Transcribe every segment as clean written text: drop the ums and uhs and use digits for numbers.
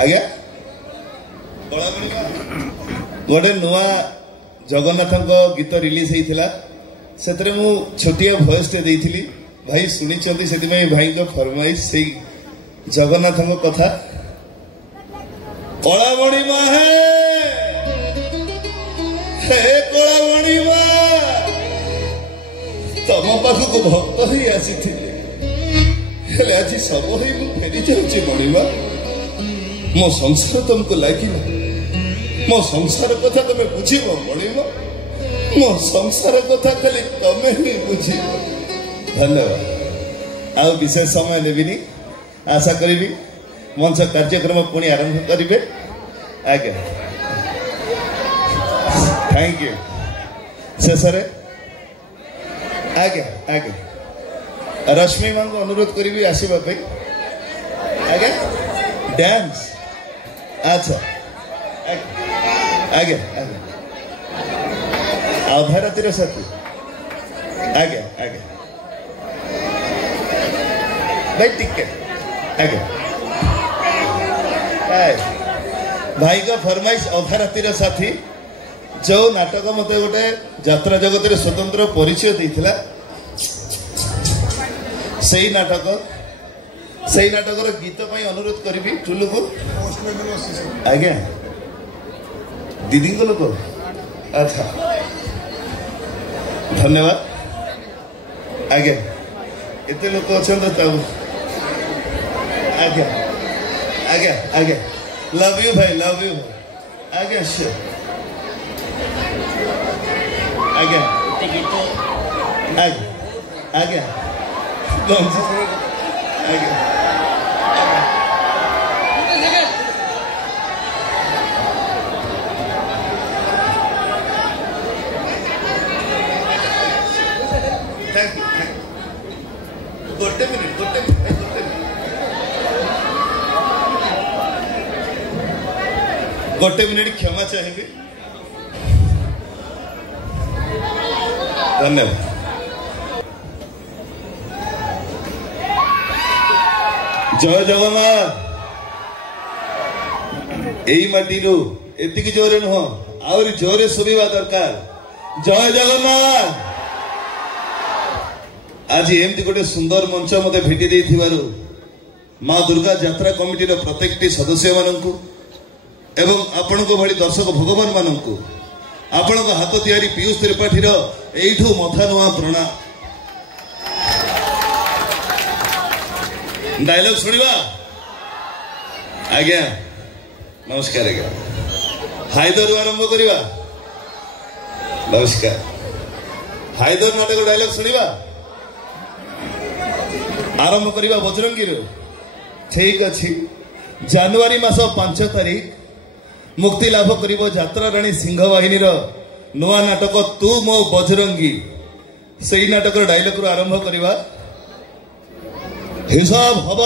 आज्ञा गोटे नुआ जगन्नाथ गीत रिलीज होता से मु छोटिया भॉइस टे देइथिली भाई सुनी से भाई को फरमाइश से जगन्नाथ कथा कलामणि माँ हे कलामणि माँ तम पाखक भक्त ही आसी आज सब ही फेरी जाऊँ मणिमा मो संसार तुमको लगे मो संसार कथा तुम बुझ मणिमा मो संसार कथा खाली तमें ही बुझ धन्यवाद आ विशेष समय नेबिनी आशा करी मंच कार्यक्रम पुणी आरंभ करेंगे आज्ञा थैंक यू शेष आज्ञा आज्ञा रश्मि मां को अनुरोध करी आसवाई आज्ञा डांस अच्छा आज्ञा आज्ञा अधा रातिर साथी आज्ञा आज्ञा भाई टिकेट आज्ञा भाई का फरमाइश अधा रातिर साथी जो नाटक मत गोटे यात्रा जगत रे स्वतंत्र परिचय देइथिला सही नाटक गीत पाई अनुरोध करी टुलू को आज्ञा दीदी को लोक अच्छा धन्यवाद आज्ञा एते लोक अच्छा आज्ञा आज्ञा आज्ञा लव यू भाई आज्ञा श्योर आज्ञा आज्ञा आज्ञा आज्ञा गोटे मिनिट क्षमा चाहिए धन्यवाद जय जगन्नाथ यही माटी एति जोरे नुह आउरी जोरे सुनिबा दरकार जय जगन्नाथ आज एमती गोटे सुंदर मंच मते भेटी देथिबारु माँ दुर्गा यात्रा कमिटी प्रत्येक सदस्य माननकु एवं आपण को भली दर्शक भगवान माननकु आपण को हाथ तैयारी पीयूष त्रिपाठी एठू मथा नुआ प्रणाम डायलॉग सुनिबा आज्ञा नमस्कार आज्ञा हायदर आरंभ करिबा नमस्कार हायदर नाटक डायलॉग सुनिबा आरंभ करिबा बजरंगी रो ठीक अच्छी जनवरी मास 5 तारीख मुक्ति लाभ करिबो यात्रा राणी सिंह बाहिनी नुआ नाटक तू मो बजरंगी सही नाटक डायलॉग रो आरंभ करिबा हिसाब हब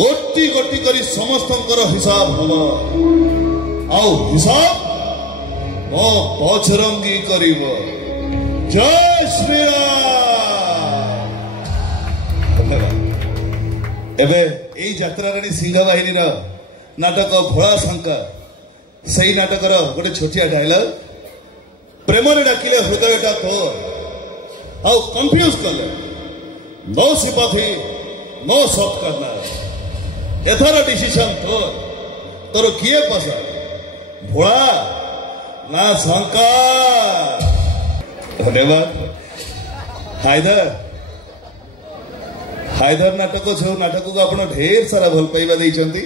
गोटी गोटी करी समस्तंकर हिसाब हब आउ हिसाब मो बजरंगी करिबो जय श्री राम धन्यवाद एबे एई यात्रा राणी सिंह बाहिनी नाटक भोला शंकर सही नाटक गोटे छोटिया डायलॉग प्रेम डाकिले हृदयटा तोर आउ कंफ्यूज कले नो सिंपैथी नो सॉफ्ट करना एथर डिसीजन तोर किए पसंद भोला ना शंकर धन्यवाद हायदर नाटक जो नाटक को आप ढेर सारा भल पाइबा देइचंती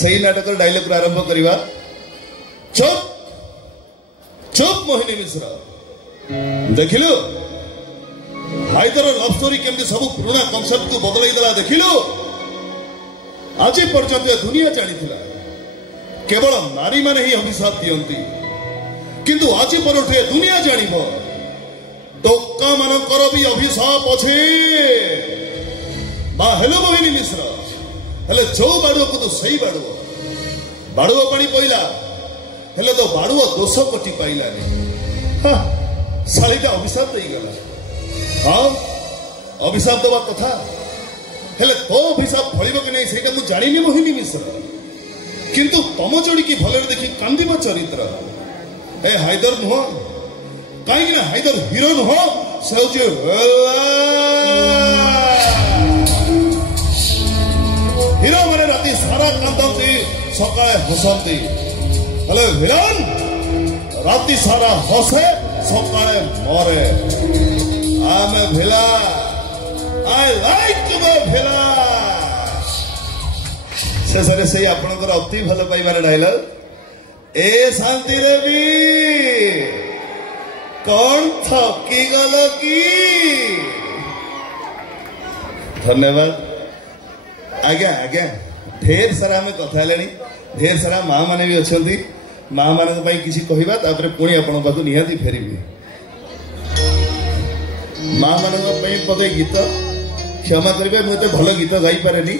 सही नाटक डायलॉग आरंभ करिबा चुप चुप मोहिनी मिश्र देखिलु हायदर लव स्टोरी केमती सब पुराना कॉन्सेप्ट को बदलाई देला देखिलु आज पर्यंत दुनिया जानिथिला केवल नारी माने ही अभिशाप दियंती किंतु आज परठे दुनिया जानिबो डोका मानकर भी अभिशाप अछि बा हेलो मोहिनी मिश्र हेले जो बाड़ुआ को तो सही बाड़ुआ पानी पईला हेले तो बाड़ुआ दोष कटी पाइलानी शालीटा अभिशाप दे गला हाँ अभिशाप दवा कथा हेले तो अभिशाप फल कि नहीं से जानी मोहिनी मिश्र किंतु तम जोड़ी की भल देखी कांदिब चरित्र ए हाइदर नुह कहीं हाइदर हिरो नुह से हिरो मैंने राति सारा कांदती सकाळे हसती हेले विलन राति सारा हसे सकाळे मरे I'm a villain. I like to be a villain. शेषरे से आपनकर अति भल पाइबार डायलॉग ए शांति देवी कौन थकी गल की धन्यवाद आज्ञा आज्ञा ढेर सारा आम कथा ढेर सारा माँ माने भी अच्छा माँ मान किसी कहवा तापर पुणी आपण पाक निहाती फेरबी माँ मान पदे गीत क्षमा करेंगे मुझे भल गीत गाई पारे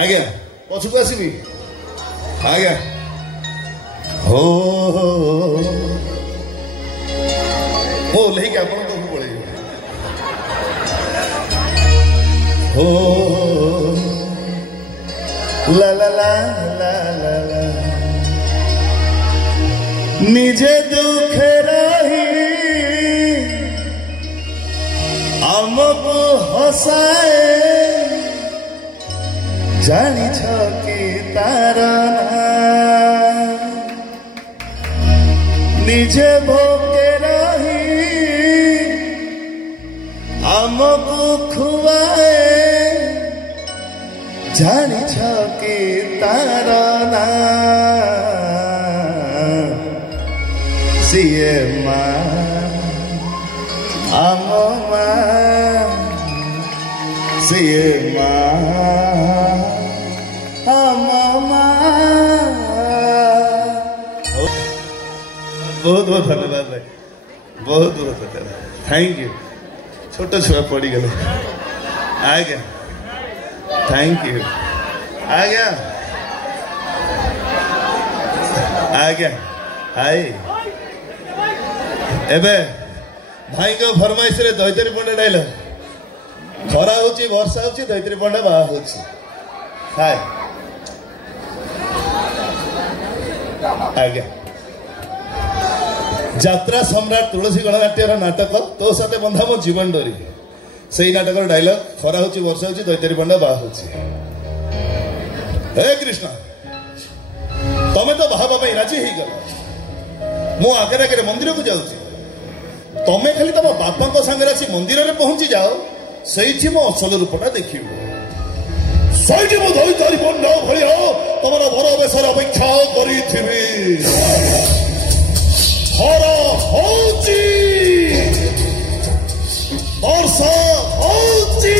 आज्ञा पछुक आसबि आज्ञा हो ओह्लैक आप पड़े हो ला ला ला ला ला ला निजे दुख रही आमको हसाए जानी कि तार निजे भोगे रही आमको खुआए जानी कि तार सीए माँ आम माँ सीए माँ आम माँ बहुत बहुत धन्यवाद भाई बहुत बहुत धन्यवाद थैंक यू छोटे छुआ पड़ी गले आ गया थैंक यू आ गया हाय एबे भाई को फरमाइश रे दैतरी पंडा डायलॉग खरा होची वर्षा होची दैतरी पंडा बाहा होची हाय आज्ञा यात्रा सम्राट तुलसी गणनाट्यर नाटक तो साथे बंधा मो जीवन डोरी से नाटक डायलॉग खरा होची वर्षा होची दैतरी पंडा बाहा होची हे कृष्ण तमे तो बाहा बाबा राजी ही गल मु आगे आगे मंदिर को जाऊची तमे खाली तम बापा सांगे आसी मंदिर में पहुंची जाओ से मो असल रूपटा देख सही मो दैतारी पंडा भाया तुम बर बेसर अपेक्षा करी खरा होची वर्षा होची